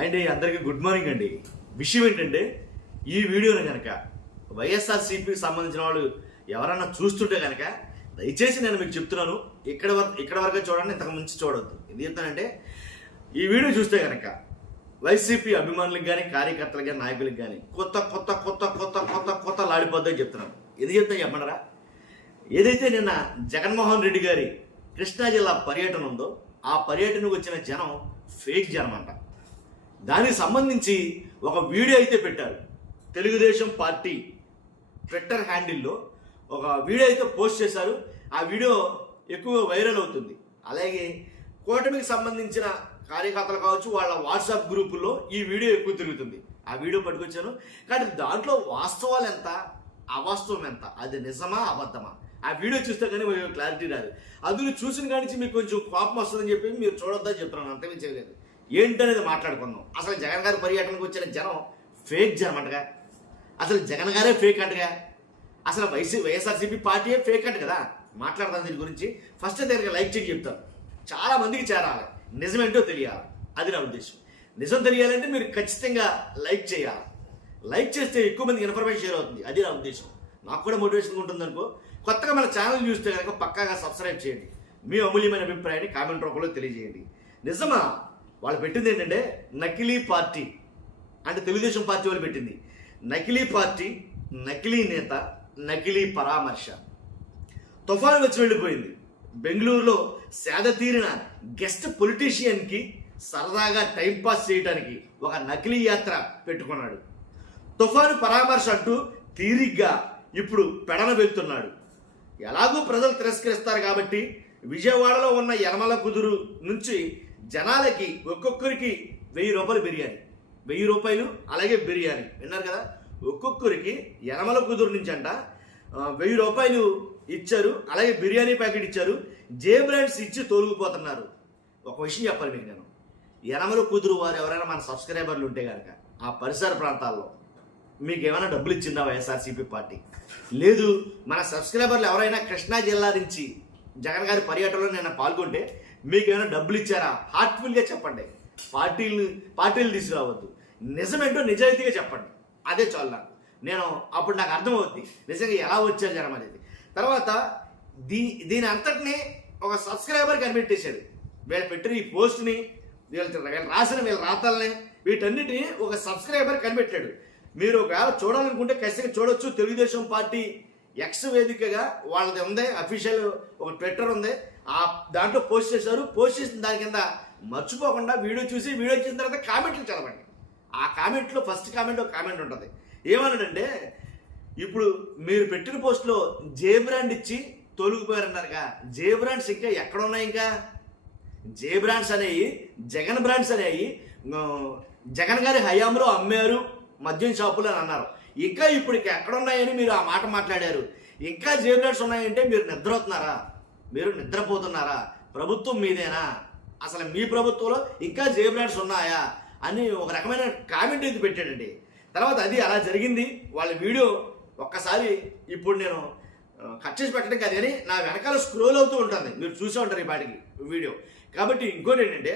అండి అందరికీ good morning అండి. విషయం ఏంటంటే ఈ వీడియోని కనుక వైఎస్ఆర్సీపీకి సంబంధించిన వాళ్ళు ఎవరన్నా చూస్తుంటే కనుక దయచేసి నేను మీకు చెప్తున్నాను, ఇక్కడ వరకు చూడండి, ఇంతకు మించి చూడొద్దు. ఎందుకు చెప్తానంటే ఈ వీడియో చూస్తే కనుక వైసీపీ అభిమానులకు కానీ కార్యకర్తలకు కానీ నాయకులకు కానీ కొత్త కొత్త కొత్త కొత్త కొత్త కొత్త లాడిపోద్దని చెప్తున్నాను. ఎందుకు చెప్తాను చెప్పంటారా? ఏదైతే నిన్న జగన్మోహన్ రెడ్డి గారి కృష్ణా జిల్లా పర్యటన ఉందో ఆ పర్యటనకు వచ్చిన జనం ఫేక్ జనం అంట. దానికి సంబంధించి ఒక వీడియో అయితే పెట్టారు. తెలుగుదేశం పార్టీ ట్విట్టర్ హ్యాండిల్లో ఒక వీడియో అయితే పోస్ట్ చేశారు. ఆ వీడియో ఎక్కువగా వైరల్ అవుతుంది. అలాగే కూటమికి సంబంధించిన కార్యకర్తలు కావచ్చు, వాళ్ళ వాట్సాప్ గ్రూపుల్లో ఈ వీడియో ఎక్కువ తిరుగుతుంది. ఆ వీడియో పట్టుకొచ్చాను. కానీ దాంట్లో వాస్తవాలు ఎంత, అవాస్తవం ఎంత, అది నిజమా అబద్ధమా, ఆ వీడియో చూస్తే కానీ మీకు క్లారిటీ రాదు. అందులో చూసిన కానించి మీకు కొంచెం కోపం వస్తుందని చెప్పి మీరు చూడొద్దని చెప్తున్నాను, అంతమించి చేయలేదు. ఏంటనేది మాట్లాడుకుందాం. అసలు జగన్ గారి పర్యటనకు వచ్చిన జనం ఫేక్ జనం అంటగా, అసలు జగన్ గారే ఫేక్ అంటగా, అసలు వైఎస్ఆర్సీపీ పార్టీయే ఫేక్ అంట కదా. మాట్లాడతాను దీని గురించి. ఫస్ట్ దీనికి లైక్ చేసి చెప్తాను. చాలా మందికి చేరాలి, నిజమేంటో తెలియాలి, అది నా ఉద్దేశం. నిజం తెలియాలంటే మీరు ఖచ్చితంగా లైక్ చేయాలి. లైక్ చేస్తే ఎక్కువ మందికి ఇన్ఫర్మేషన్ షేర్ అవుతుంది, అది నా ఉద్దేశం. నాకు కూడా మోటివేషన్ ఉంటుంది అనుకో. కొత్తగా మన ఛానల్ చూస్తే కనుక పక్కాగా సబ్స్క్రైబ్ చేయండి. మీ అమూల్యమైన అభిప్రాయాన్ని కామెంట్ రూపంలో తెలియజేయండి. నిజమా వాళ్ళు పెట్టింది ఏంటంటే నకిలీ పార్టీ అంటే తెలుగుదేశం పార్టీ వాళ్ళు పెట్టింది. నకిలీ పార్టీ, నకిలీ నేత, నకిలీ పరామర్శ. తుఫాను వచ్చి వెళ్ళిపోయింది. బెంగళూరులో సేద తీరిన గెస్ట్ పొలిటీషియన్కి సరదాగా టైంపాస్ చేయడానికి ఒక నకిలీ యాత్ర పెట్టుకున్నాడు. తుఫాను పరామర్శ అంటూ తీరిగ్గా ఇప్పుడు పెడన వెళ్తున్నాడు. ఎలాగూ ప్రజలు తిరస్కరిస్తారు కాబట్టి విజయవాడలో ఉన్న యనమల కుదురు నుంచి జనాలకి ఒక్కొక్కరికి 1000 రూపాయలు బిర్యానీ, 1000 రూపాయలు అలాగే బిర్యానీ. విన్నారు కదా, ఒక్కొక్కరికి యనమల కుదురు నుంచి అంట 1000 రూపాయలు ఇచ్చారు, అలాగే బిర్యానీ ప్యాకెట్ ఇచ్చారు. జే బ్రాండ్స్ ఇచ్చి తోలుకుపోతున్నారు. ఒక విషయం చెప్పాలి మీకు నేను, యనమల కుదురు వారు ఎవరైనా మన సబ్స్క్రైబర్లు ఉంటే కనుక ఆ పరిసర ప్రాంతాల్లో మీకు ఏమైనా డబ్బులు ఇచ్చిందా వైఎస్ఆర్సీపీ పార్టీ? లేదు. మన సబ్స్క్రైబర్లు ఎవరైనా కృష్ణా జిల్లా నుంచి జగన్ గారి పర్యటనలో నేను పాల్గొంటే మీకు ఏమైనా డబ్బులు ఇచ్చారా? హార్ట్ఫుల్గా చెప్పండి. పార్టీలు తీసుకురావద్దు. నిజమేంటో నిజాయితీగా చెప్పండి. అదే చాలు నాకు. అప్పుడు నాకు అర్థమవుద్ది నిజంగా ఎలా వచ్చారు జనం అనేది. తర్వాత దీని అంతటినీ ఒక సబ్స్క్రైబర్ కనిపెట్టేశాడు. వీళ్ళు పెట్టిన ఈ పోస్ట్ని, వీళ్ళు రాసిన వీళ్ళ రాతల్ని, వీటన్నిటిని ఒక సబ్స్క్రైబర్ కనిపెట్టాడు. మీరు ఒకవేళ చూడాలనుకుంటే ఖచ్చితంగా చూడొచ్చు. తెలుగుదేశం పార్టీ ఎక్స్ వేదికగా వాళ్ళది ఉంది, అఫీషియల్ ఒక ట్విట్టర్ ఉంది. దాంట్లో పోస్ట్ చేశారు. పోస్ట్ చేసిన దాని కింద మర్చిపోకుండా వీడియో చూసిన తర్వాత కామెంట్లు చదవండి. ఆ కామెంట్లో ఫస్ట్ కామెంట్ ఒక కామెంట్ ఉంటుంది. ఏమన్నాడంటే, ఇప్పుడు మీరు పెట్టిన పోస్ట్లో జే బ్రాండ్ ఇచ్చి తొలగిపోయారన్నారుగా, జే బ్రాండ్స్ ఇంకా ఎక్కడ ఉన్నాయి? ఇంకా జే బ్రాండ్స్ అనేవి, జగన్ బ్రాండ్స్ అనేవి జగన్ గారి హయాంలో అమ్మారు మద్యం షాపులు అని అన్నారు. ఇంకా ఇప్పుడు ఎక్కడ ఉన్నాయని మీరు ఆ మాట మాట్లాడారు. ఇంకా జే బ్రాండ్స్ ఉన్నాయంటే మీరు నిద్రపోతున్నారా? మీరు నిద్రపోతున్నారా? ప్రభుత్వం మీదేనా? అసలు మీ ప్రభుత్వంలో ఇంకా జే బ్రాండ్స్ ఉన్నాయా అని ఒక రకమైన కామెంట్ అయితే పెట్టాడండి. తర్వాత అది అలా జరిగింది. వాళ్ళ వీడియో ఒక్కసారి ఇప్పుడు నేను కట్ చేసి పెట్టడం కాదు, కానీ నా వెనకాల స్క్రోల్ అవుతూ ఉంటుంది, మీరు చూసే ఉంటారు ఈ పాటికి వీడియో. కాబట్టి ఇంకోటి ఏంటంటే,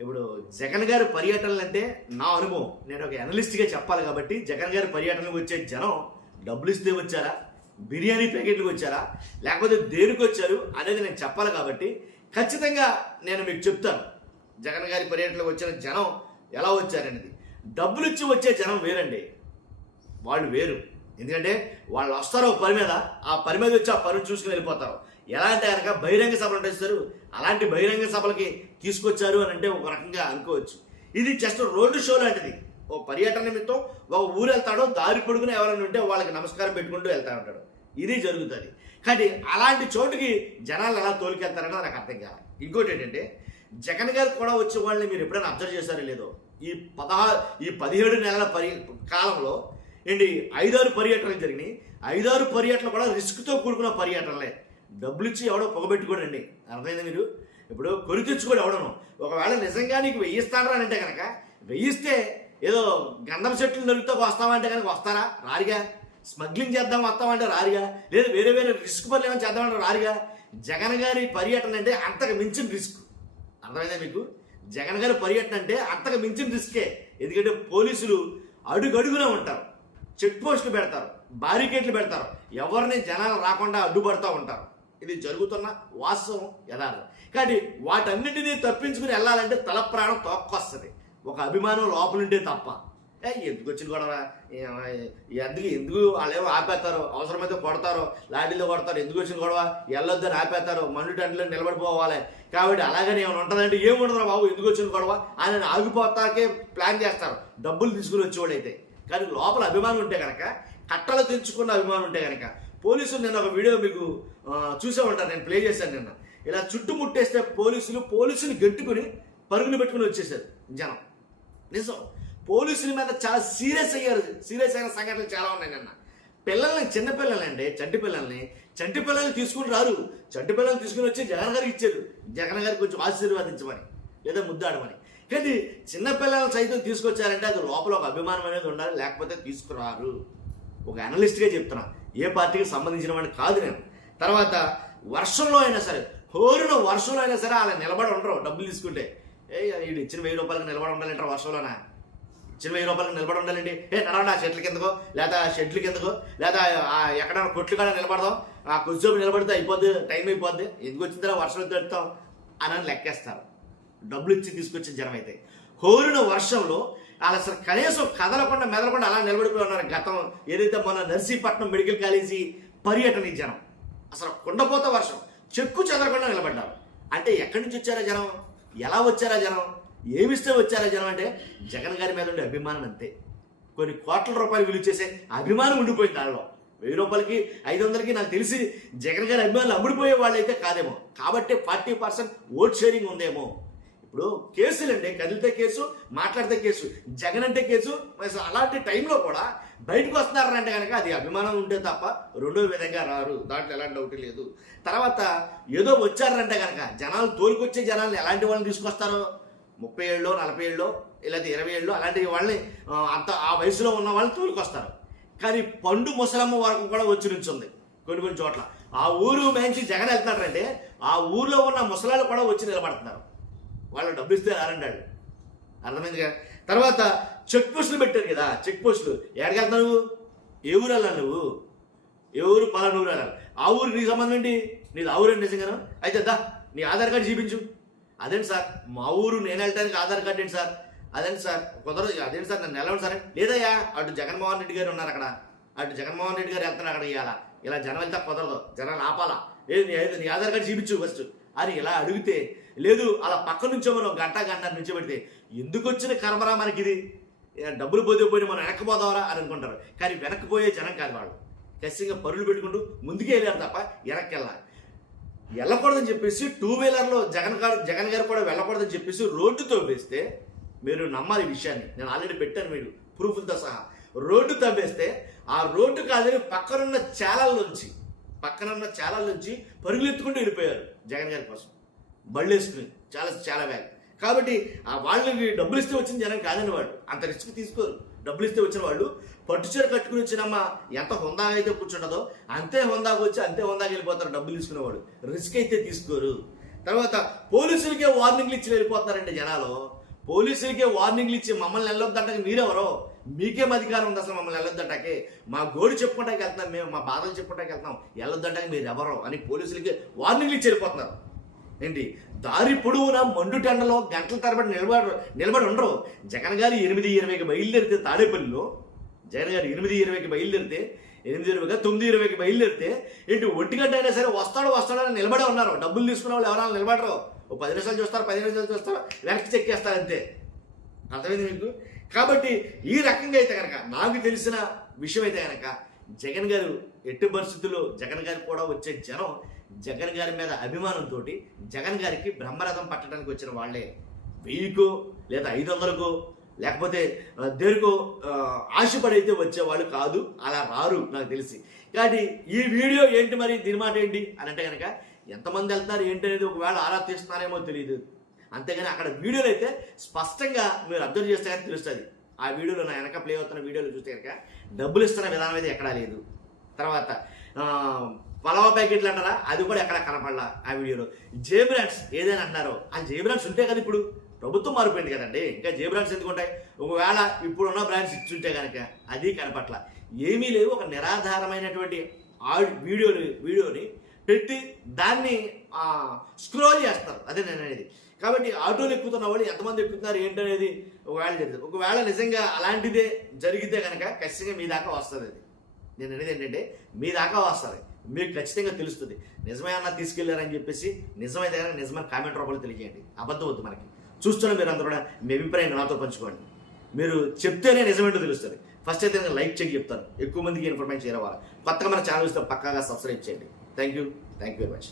ఇప్పుడు జగన్ గారి పర్యటనలు అంటే నా అనుభవం, నేను ఒక అనలిస్ట్గా చెప్పాలి కాబట్టి, జగన్ గారి పర్యటనకు వచ్చే జనం డబ్బులు ఇస్తే వచ్చారా, బిర్యానీ ప్యాకెట్లకు వచ్చారా, లేకపోతే దేనికి వచ్చారు అనేది నేను చెప్పాలి. కాబట్టి ఖచ్చితంగా నేను మీకు చెప్తాను జగన్ గారి పర్యటనకు వచ్చిన జనం ఎలా వచ్చారనేది. డబ్బులు ఇచ్చి వచ్చే జనం వేరండి, వాళ్ళు వేరు. ఎందుకంటే వాళ్ళు వస్తారో పని మీద, ఆ పని మీద వచ్చి ఆ పని చూసుకుని వెళ్ళిపోతారు. ఎలా అంటే కనుక బహిరంగ సభలు నడుస్తారు, అలాంటి బహిరంగ సభలకి తీసుకొచ్చారు అని అంటే ఒక రకంగా అనుకోవచ్చు. ఇది జస్ట్ రోడ్డు షో లాంటిది. ఓ పర్యటన నిమిత్తం ఒక ఊరు వెళ్తాడో, దారి పొడుగున ఎవరైనా ఉంటే వాళ్ళకి నమస్కారం పెట్టుకుంటూ వెళ్తా ఉంటాడు. ఇది జరుగుతుంది. కానీ అలాంటి చోటుకి జనాలు ఎలా తోలికెళ్తారని నాకు అర్థం కాదు. ఇంకోటి ఏంటంటే, జగన్ గారు కూడా వచ్చే వాళ్ళని మీరు ఎప్పుడైనా అబ్జర్వ్ చేశారో లేదో, ఈ 17 నెలల కాలంలో ఏంటి 5-6 పర్యటనలు జరిగినాయి. 5-6 పర్యటనలు కూడా రిస్క్తో కూడుకున్న పర్యటనలే. డబ్బులు ఇచ్చి ఎవడో పొగబెట్టుకోడండి, అర్థమైంది మీరు? ఇప్పుడు కొరి తెచ్చుకోడు ఎవడను. ఒకవేళ నిజంగా నీకు వెయ్యిస్తాడరా అంటే కనుక, వెయ్యిస్తే ఏదో గంధం చెట్లు నలుగుతో వస్తామంటే కనుక వస్తారా? రారుగా. స్మగ్లింగ్ చేద్దాం వస్తామంటే రారుగా. లేదా వేరే రిస్క్ పనులు ఏమైనా చేద్దామంటే రారుగా. జగన్ గారి పర్యటన అంటే అంతకు మించిన రిస్క్, అర్థమైందా మీకు? జగన్ గారి పర్యటన అంటే అంతకు మించిన రిస్కే. ఎందుకంటే పోలీసులు అడుగడుగునా ఉంటారు, చెక్ పోస్టులు పెడతారు, బారికేట్లు పెడతారు, ఎవరిని జనాలు రాకుండా అడ్డుపడుతూ ఉంటారు. ఇది జరుగుతున్న వాస్తవం, యథార్థం. కానీ వాటన్నిటినీ తప్పించుకుని వెళ్ళాలంటే తల ప్రాణం తోక్కొస్తుంది, ఒక అభిమానం లోపలుంటే తప్ప. ఎందుకు వచ్చిన గొడవ, ఎందుకు వాళ్ళేమో ఆపేస్తారు, అవసరమైతే కొడతారు, లాఠీలో కొడతారు, ఎందుకు వచ్చిన గొడవ, వెళ్ళొద్దని ఆపేస్తారు, మండు టెంట్లో నిలబడిపోవాలి. కాబట్టి అలాగని ఏమైనా ఉంటుందంటే ఏముండదు బాబు, ఎందుకు వచ్చిన గొడవ ఆయన ఆగిపోతాకే ప్లాన్ చేస్తారు డబ్బులు తీసుకుని వచ్చేవాళ్ళు అయితే. కానీ లోపల అభిమానం ఉంటే కనుక, కట్టలు తెచ్చుకున్న అభిమానం ఉంటే కనుక, పోలీసులు నేను ఒక వీడియో మీకు చూసే ఉంటాను, నేను ప్లే చేశాను నిన్న. ఇలా చుట్టుముట్టేస్తే పోలీసులు గెట్టుకుని పరుగులు పెట్టుకుని వచ్చేసారు జనం. నిజం, పోలీసుల మీద చాలా సీరియస్ అయిన సంఘటనలు చాలా ఉన్నాయి నిన్న. పిల్లల్ని, చిన్నపిల్లలండి, చంటి పిల్లల్ని తీసుకుని రారు, చంటి పిల్లల్ని తీసుకుని వచ్చి జగన్ గారికి ఇచ్చారు, జగన్ గారికి కొంచెం ఆశీర్వాదించమని లేదా ముద్దాడమని. కానీ చిన్నపిల్లలను సైతం తీసుకొచ్చారంటే అది లోపల ఒక అభిమానం అనేది ఉండాలి, లేకపోతే తీసుకురారు. ఒక అనలిస్ట్గా చెప్తున్నా, ఏ పార్టీకి సంబంధించిన వాడిని కాదు నేను. తర్వాత వర్షంలో అయినా సరే, హోరున వర్షంలో అయినా సరే అలా నిలబడి ఉండరు డబ్బులు తీసుకుంటే. వీడు ఇచ్చిన 1000 రూపాయలకు నిలబడి ఉండాలంటారు వర్షంలోనా? ఇచ్చిన 1000 రూపాయలకు నిలబడి ఉండాలండి. నడవండి ఆ చెట్ల కిందకో, లేదా షెడ్ల కిందకో, లేదా ఎక్కడైనా కొట్లు కాడ నిలబడదాం, ఆ కొద్దిసేపు నిలబడితే అయిపోద్ది, టైం అయిపోద్ది, ఎందుకు వచ్చిందో వర్షం పెడతాం అని లెక్కేస్తారు. డబ్బులు ఇచ్చి తీసుకొచ్చిన జనం అయితే హోరున వర్షంలో వాళ్ళు అసలు కనీసం కదలకుండా మెదలకుండా అలా నిలబడిపోయి ఉన్నారు. గతం ఏదైతే మొన్న నర్సీపట్నం మెడికల్ కాలేజీ పర్యటన ఈ జనం అసలు కుండపోత వర్షం చెక్కు చెదరకుండా నిలబడ్డారు. అంటే ఎక్కడి నుంచి వచ్చారా జనం, ఎలా వచ్చారా జనం, ఏమిస్తే వచ్చారా జనం అంటే జగన్ గారి మీద ఉండే అభిమానం అంతే. కొన్ని కోట్ల రూపాయలు విలువ చేసే అభిమానం ఉండిపోయింది దానిలో. 1000 రూపాయలకి 500కి నాకు తెలిసి జగన్ గారి అభిమానులు అమ్ముడిపోయే వాళ్ళు అయితే కాదేమో. కాబట్టి 40% ఓట్ షేరింగ్ ఉందేమో. ఇప్పుడు కేసులండి, కదిలితే కేసు, మాట్లాడితే కేసు, జగన్ అంటే కేసు. అలాంటి టైంలో కూడా బయటకు వస్తున్నారంటే కనుక అది అభిమానం ఉంటే తప్ప రెండో విధంగా రారు, దాంట్లో ఎలాంటి డౌట్ లేదు. తర్వాత ఏదో వచ్చారంటే కనుక జనాలు తోలుకొచ్చే జనాలను ఎలాంటి వాళ్ళని తీసుకొస్తారో, 30 ఏళ్ళలో 40 ఏళ్ళలో లేదా 20 ఏళ్ళలో అలాంటి వాళ్ళని అంత ఆ వయసులో ఉన్న వాళ్ళని తోలుకొస్తారు. కానీ పండు ముసలమ్మ వరకు కూడా వచ్చి నుంచుంది కొన్ని చోట్ల. ఆ ఊరు మంచి జగన్ వెళ్తున్నారంటే ఆ ఊర్లో ఉన్న ముసలాళ్ళు కూడా వచ్చి నిలబడుతున్నారు. వాళ్ళు డబ్బులు ఇస్తే రారంటాడు, అర్థమైందిగా. తర్వాత చెక్ పోస్టులు పెట్టారు కదా, చెక్ పోస్టులు ఎక్కడికి వెళ్తావు నువ్వు, ఏ ఊరు వెళ్ళాలి నువ్వు, ఏ ఊరు పలానా ఊరు వెళ్ళాలి, ఆ ఊరికి నీకు సంబంధం ఏంటి, నీది ఆ ఊరు నిజంగాను, అయితే దా నీ ఆధార్ కార్డు చూపించు. అదేంటి సార్ మా ఊరు నేను వెళ్ళడానికి ఆధార్ కార్డు ఏంటి సార్, అదేంటి సార్ కుదరదు, అదేంటి సార్ నన్ను నిలవండి సార్. లేదయ్యా అటు జగన్మోహన్ రెడ్డి గారు ఉన్నారు అక్కడ, అటు జగన్మోహన్ రెడ్డి గారు వెళ్తున్నారు అక్కడ, ఇవ్వాలా ఇలా జనం వెళ్తే కుదరదు, జనాలు ఆపాలా, నీ ఆధార్ కార్డు చూపించు ఫస్ట్ అని ఇలా అడిగితే, లేదు అలా పక్క నుంచో మనం గంట నుంచి పెడితే ఎందుకు వచ్చిన కర్మరా మనకి ఇది, డబ్బులు పోతే మనం వెనక్కిపోదావరా అని అనుకుంటారు. కానీ వెనక్కిపోయే జనం కాదు వాళ్ళు, ఖచ్చితంగా పరులు పెట్టుకుంటూ ముందుకే వెళ్ళారు తప్ప వెనక్కి వెళ్ళకూడదని చెప్పేసి 2 వీలర్లో జగన్ గారు కూడా వెళ్ళకూడదని చెప్పేసి రోడ్డుతో వేస్తే, మీరు నమ్మాలి ఈ విషయాన్ని, నేను ఆల్రెడీ పెట్టాను మీరు ప్రూఫ్లతో సహా. రోడ్డు తవ్వేస్తే ఆ రోడ్డు కాదని పక్కనున్న చాలల నుంచి పరుగులు ఎత్తుకుంటూ వెళ్ళిపోయారు జగన్ గారి కోసం, బళ్ళు వేసుకుని చాలా వేగం. కాబట్టి వాళ్ళకి డబ్బులు ఇస్తే వచ్చిన జనం కాదని వాళ్ళు అంత రిస్క్ తీసుకోరు. డబ్బులు ఇస్తే వచ్చిన వాళ్ళు పట్టుచీర కట్టుకుని వచ్చినమ్మ ఎంత హుందాగా అయితే కూర్చుంటుందో అంతే హుందాగా వచ్చి అంతే హుందాగా వెళ్ళిపోతారు డబ్బులు తీసుకునేవాడు, రిస్క్ అయితే తీసుకోరు. తర్వాత పోలీసులకే వార్నింగ్లు ఇచ్చి వెళ్ళిపోతున్నారండి జనాలు. పోలీసులకే వార్నింగ్లు ఇచ్చి మమ్మల్ని వెళ్ళొద్దంటే మీరెవరో, మీకేం అధికారం ఉంది అసలు మమ్మల్ని వెళ్ళొద్దంటాకే, మా గోడు చెప్పుకుంటాకి వెళ్తున్నాం, మేము మా బాధలు చెప్పుకుంటాకి వెళ్తాం, వెళ్ళొద్దంటాకి మీరు ఎవరో అని పోలీసులకి వార్నింగ్లు ఇచ్చి వెళ్ళిపోతున్నారు. ఏంటి దారి పొడవునా మండు టెండలో గంటల తరబడి నిలబడి ఉండరు. జగన్ గారు 8:20కి బయలుదేరితే తాడేపల్లిలో, జగన్ గారు 8:20కి బయలుదేరితే 8:20 9:20కి బయలుదేరితే ఏంటి 1 గంట అయినా సరే వస్తాడని నిలబడే ఉన్నారు. డబ్బులు తీసుకున్న వాళ్ళు ఎవరైనా నిలబడరు, ఓ 10 నిమిషాలు చూస్తారు, 15 నిమిషాలు చూస్తారు, వెనక్కి చెక్కేస్తారు అంతే. అర్థమైంది మీకు? కాబట్టి ఈ రకంగా అయితే కనుక నాకు తెలిసిన విషయం అయితే కనుక జగన్ గారు ఎట్టి పరిస్థితుల్లో జగన్ గారు కూడా వచ్చే జనం జగన్ గారి మీద అభిమానంతో జగన్ గారికి బ్రహ్మరథం పట్టడానికి వచ్చిన వాళ్ళే. 1000కో లేదా 500కో లేకపోతే దేనికో ఆశపడైతే వచ్చేవాళ్ళు కాదు, అలా రారు నాకు తెలిసి. కాబట్టి ఈ వీడియో ఏంటి మరి, దీని మాట ఏంటి అని అంటే కనుక ఎంతమంది వెళ్తున్నారు ఏంటి అనేది ఒకవేళ ఆరా తీస్తున్నారేమో తెలియదు. అంతేగాని అక్కడ వీడియోలో అయితే స్పష్టంగా మీరు అబ్జర్వ్ చేస్తే కానీ తెలుస్తుంది. ఆ వీడియోలో నా వెనక ప్లే అవుతున్న వీడియోలో చూస్తే కనుక డబ్బులు ఇస్తున్న విధానం అయితే ఎక్కడా లేదు. తర్వాత పలావా ప్యాకెట్లు అంటారా, అది కూడా ఎక్కడ కనపడలా ఆ వీడియోలో. జే బ్రాండ్స్ ఏదైనా అన్నారో, ఆ జే బ్రాండ్స్ ఉంటే కదా ఇప్పుడు ప్రభుత్వం మారిపోయింది కదండి, ఇంకా జే బ్రాండ్స్ ఎందుకు ఉంటాయి? ఒకవేళ ఇప్పుడున్న బ్రాండ్స్ ఇచ్చుంటే కనుక అది కనపట్ల ఏమీ లేవు. ఒక నిరాధారమైనటువంటి వీడియోని పెట్టి దాన్ని స్క్రోల్ చేస్తారు, అదే నేను అనేది. కాబట్టి ఆటోలు ఎక్కుతున్న వాళ్ళు ఎంతమంది ఎక్కుతున్నారు ఏంటనేది ఒకవేళ జరుగుతుంది. ఒకవేళ నిజంగా అలాంటిదే జరిగితే కనుక ఖచ్చితంగా మీ దాకా వస్తుంది. అది నేను అనేది ఏంటంటే మీ దాకా వస్తుంది, మీకు ఖచ్చితంగా తెలుస్తుంది. నిజమే అన్న తీసుకెళ్లారని చెప్పేసి నిజమైతే కనుక నిజమైన కామెంట్ రూపంలో తెలియజేయండి. అబద్ధం వద్దు మనకి. చూస్తున్న మీరు అందరూ కూడా మీ అభిప్రాయం నాతో పంచుకోండి. మీరు చెప్తేనే నిజమేంటో తెలుస్తుంది. ఫస్ట్ అయితే లైక్ చేసి చెప్తాను, ఎక్కువ మందికి ఇన్ఫర్మేషన్ చేరవాలి. కొత్తగా మన ఛానల్ ఇస్తే పక్కాగా సబ్స్క్రైబ్ చేయండి. Thank you very much.